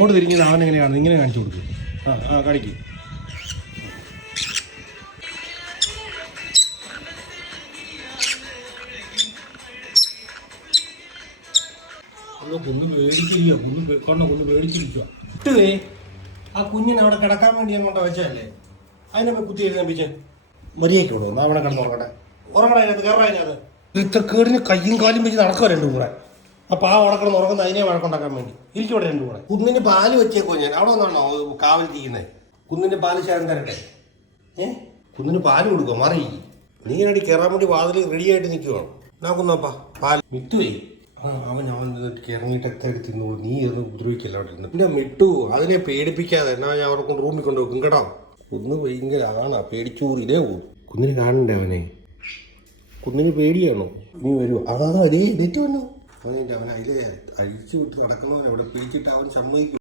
അങ്ങോട്ട് തിരിഞ്ഞത് അവൻ എങ്ങനെയാണ് ഇങ്ങനെ കാണിച്ചു കൊടുക്കും. ആ കളിക്ക്. ഒന്ന് പേടിച്ചിരിക്കുക, ഒന്ന് പേടിച്ചിരിക്കുക. ഇട്ടുവേ ആ കുഞ്ഞിനെ അവിടെ കിടക്കാൻ വേണ്ടി അങ്ങോട്ട് വെച്ചതല്ലേ, അതിനെ പോയി കുത്തി എഴുന്നേപ്പിച്ച് മര്യാദയ്ക്ക് വിടും. അവിടെ കിടന്ന് ഉറങ്ങണ അതിനകത്ത് കയറാൻ അതിനകത്ത് ഇത്ര കേടിന് കയ്യും കാലും വെച്ച് നടക്കുക രണ്ടും കൂടെ. അപ്പം ആ ഉറക്കണം ഉറങ്ങുന്ന അതിനെ വഴക്കുണ്ടാക്കാൻ വേണ്ടി ഇരിക്കൂടെ രണ്ടും കൂടെ. കുന്നിന് പാല് വെച്ചേക്കോ ഞാൻ അവിടെ ഒന്നാണോ കാവൽ ചെയ്യുന്നത്? കുന്നിന് പാല് ശാരം തരട്ടെ. കുന്നിന് പാല് കൊടുക്കുക മറി. നീ അടി കയറാൻ വേണ്ടി വാതിൽ റെഡി ആയിട്ട് നിൽക്കുവാണ്. ഞാൻ കുന്നപ്പാ പാല് മിട്ടുവേ. അവൻ ഇറങ്ങിയിട്ട് എത്ര തിന്നോളൂ. നീ ഇരുന്ന് ഉപദ്രവിക്കല്ല അവിടെ ഇരുന്ന്. പിന്നെ മിട്ടു അതിനെ പേടിപ്പിക്കാതെ എന്നാ ഞാൻ അവിടെ കൊണ്ട് റൂമിൽ കൊണ്ടുപോകും കേട്ടോ. കുന്ന് ഭയങ്കര ആണാ, പേടിച്ചൂറിയിലേ പോകും. കുന്നിന് കാണണ്ടേ അവനെ? കുന്നിന് പേടിയാണോ? നീ വരുമോ? അതാ അതേ എണീറ്റ് വന്നു. അവൻ അതിലെ അഴിച്ചു വിട്ട് നടക്കുന്നവനെ ഇവിടെ പിടിച്ചിട്ട് അവൻ സമ്മതിക്കും.